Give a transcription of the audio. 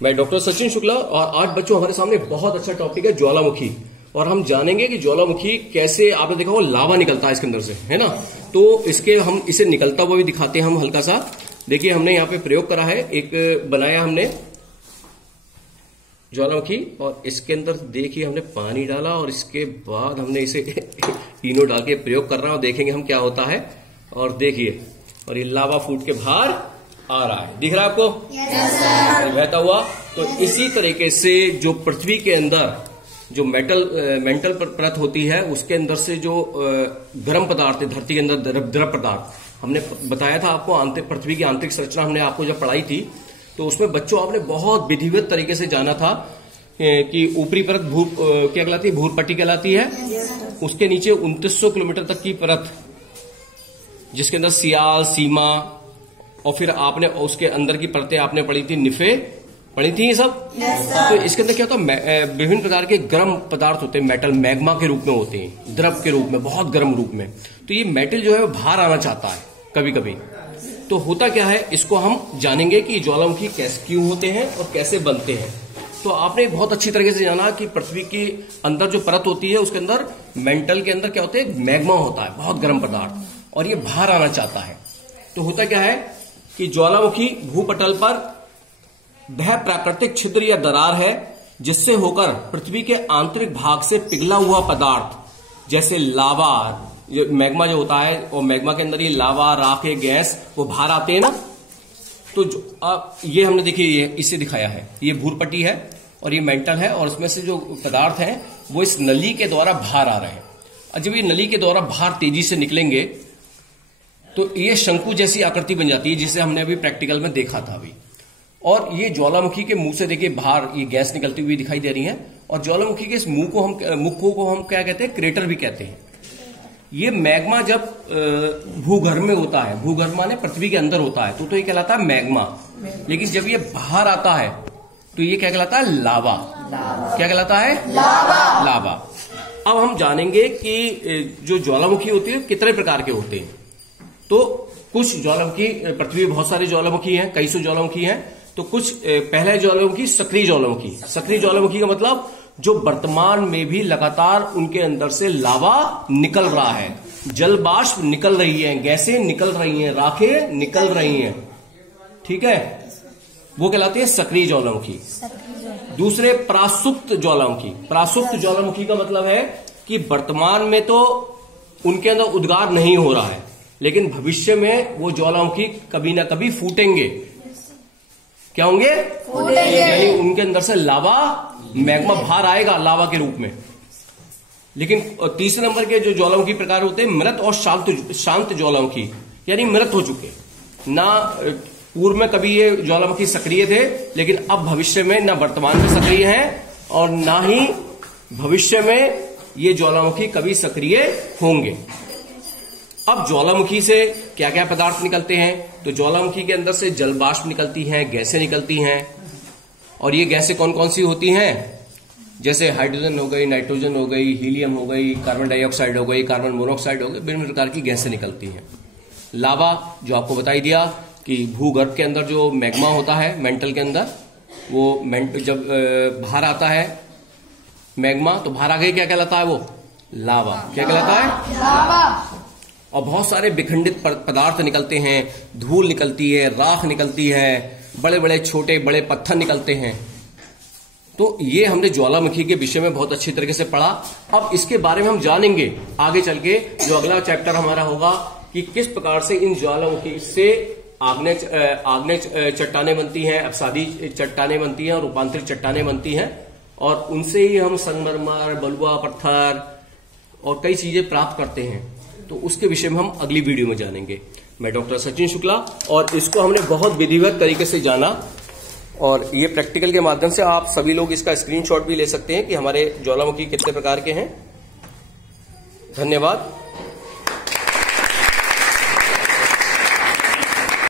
मैं डॉक्टर सचिन शुक्ला और आज बच्चों हमारे सामने बहुत अच्छा टॉपिक है ज्वालामुखी। और हम जानेंगे कि ज्वालामुखी कैसे, आपने देखा वो लावा निकलता है इसके अंदर से, है ना। तो इसके हम इसे निकलता हुआ भी दिखाते हैं हम हल्का सा। देखिए हमने यहाँ पे प्रयोग करा है, एक बनाया हमने ज्वालामुखी और इसके अंदर देखिए हमने पानी डाला और इसके बाद हमने इसे इनो डाल के प्रयोग कर रहा हूं। देखेंगे हम क्या होता है। और देखिए और ये लावा फूट के बाहर आ रहा है, दिख रहा है आपको? yes, sir. बहता हुआ। तो इसी तरीके से जो पृथ्वी के अंदर जो मेंटल परत होती है उसके अंदर से जो गर्म पदार्थ है धरती के अंदर द्रव पदार्थ, हमने बताया था आपको पृथ्वी की आंतरिक संरचना हमने आपको जब पढ़ाई थी तो उसमें बच्चों आपने बहुत विधिवत तरीके से जाना था कि ऊपरी परत क्या कहलाती है? भूरपट्टी कहलाती है। yes, उसके नीचे 2900 किलोमीटर तक की परत जिसके अंदर सियाल, सीमा और फिर आपने उसके अंदर की परतें आपने पढ़ी थी, निफे पढ़ी थी ये सब। yes, तो इसके अंदर क्या होता है? विभिन्न प्रकार के गर्म पदार्थ होते हैं, मेटल मैग्मा के रूप में होते हैं, द्रव के रूप में, बहुत गर्म रूप में। तो ये मेटल जो है वो बाहर आना चाहता है कभी कभी। तो होता क्या है इसको हम जानेंगे कि ज्वालामुखी कैसे क्यों होते हैं और कैसे बनते हैं। तो आपने बहुत अच्छी तरीके से जाना कि पृथ्वी के अंदर जो परत होती है उसके अंदर मेंटल के अंदर क्या होता है? मैग्मा होता है, बहुत गर्म पदार्थ, और ये बाहर आना चाहता है। तो होता क्या है कि ज्वालामुखी भूपटल पर वह प्राकृतिक छिद्र या दरार है जिससे होकर पृथ्वी के आंतरिक भाग से पिघला हुआ पदार्थ जैसे लावा, मैग्मा जो होता है और मैग्मा के अंदर ये लावा, राख, गैस वो बाहर आते हैं ना। तो ये हमने देखिए इसे दिखाया है, ये भूरपट्टी है और ये मेंटल है और इसमें से जो पदार्थ है वो इस नली के द्वारा बाहर आ रहे हैं। और जब ये नली के द्वारा बाहर तेजी से निकलेंगे तो ये शंकु जैसी आकृति बन जाती है, जिसे हमने अभी प्रैक्टिकल में देखा था अभी। और ये ज्वालामुखी के मुंह से देखिए बाहर ये गैस निकलती हुई दिखाई दे रही है। और ज्वालामुखी के इस मुख को हम क्या कहते हैं? क्रेटर भी कहते हैं। ये मैग्मा जब भूगर्भ में होता है, भूगर्भ माने पृथ्वी के अंदर होता है, तो ये कहलाता है मैग्मा। लेकिन जब ये बाहर आता है तो ये क्या कहलाता है? लावा। क्या कहलाता है? लावा। अब हम जानेंगे कि जो ज्वालामुखी होती है कितने प्रकार के होते हैं। तो कुछ ज्वालामुखी, पृथ्वी में बहुत सारे ज्वालामुखी हैं, कई सौ ज्वालामुखी हैं। तो कुछ पहले ज्वालामुखी सक्रिय ज्वालामुखी। सक्रिय ज्वालामुखी का मतलब जो वर्तमान में भी लगातार उनके अंदर से लावा निकल रहा है, जल बाष्प निकल रही है, गैसें निकल रही हैं, राखें निकल रही हैं, ठीक है, वो कहलाती है सक्रिय ज्वालामुखी। दूसरे प्रासुप्त ज्वालामुखी। प्रासुप्त ज्वालामुखी का मतलब है कि वर्तमान में तो उनके अंदर उद्गार नहीं हो रहा है, लेकिन भविष्य में वो ज्वालामुखी कभी ना कभी फूटेंगे। क्या होंगे? यानी उनके अंदर से लावा, मैग्मा बाहर आएगा लावा के रूप में। लेकिन तीसरे नंबर के जो ज्वालामुखी प्रकार होते हैं मृत और शांत ज्वालामुखी, यानी मृत हो चुके ना। पूर्व में कभी ये ज्वालामुखी सक्रिय थे, लेकिन अब भविष्य में ना वर्तमान में सक्रिय हैं और ना ही भविष्य में ये ज्वालामुखी कभी सक्रिय होंगे। अब ज्वालामुखी से क्या क्या पदार्थ निकलते हैं? तो ज्वालामुखी के अंदर से जल बाष्प निकलती हैं, गैसें निकलती हैं। और ये गैसें कौन कौन सी होती हैं? जैसे हाइड्रोजन हो गई, नाइट्रोजन हो गई, हीलियम हो गई, कार्बन डाइऑक्साइड हो गई, कार्बन मोनोऑक्साइड हो गई, विभिन्न प्रकार की गैसें निकलती हैं। लावा जो आपको बताई दिया कि भूगर्भ के अंदर जो मैग्मा होता है मेंटल के अंदर, वो जब बाहर आता है मैग्मा तो बाहर आगे क्या कहलाता है? वो लावा। क्या कहलाता है? लावा। और बहुत सारे विखंडित पदार्थ निकलते हैं, धूल निकलती है, राख निकलती है, बड़े बड़े छोटे बड़े पत्थर निकलते हैं। तो ये हमने ज्वालामुखी के विषय में बहुत अच्छी तरीके से पढ़ा। अब इसके बारे में हम जानेंगे आगे चल के, जो अगला चैप्टर हमारा होगा कि किस प्रकार से इन ज्वालामुखी से आग्नेय चट्टानें बनती हैं, अपसादी चट्टानें बनती हैं और रूपांतरित चट्टानें बनती हैं। और उनसे ही हम संगमरमर, बलुआ पत्थर और कई चीजें प्राप्त करते हैं। तो उसके विषय में हम अगली वीडियो में जानेंगे। मैं डॉक्टर सचिन शुक्ला, और इसको हमने बहुत विधिवत तरीके से जाना। और ये प्रैक्टिकल के माध्यम से आप सभी लोग इसका स्क्रीनशॉट भी ले सकते हैं कि हमारे ज्वालामुखी कितने प्रकार के हैं। धन्यवाद।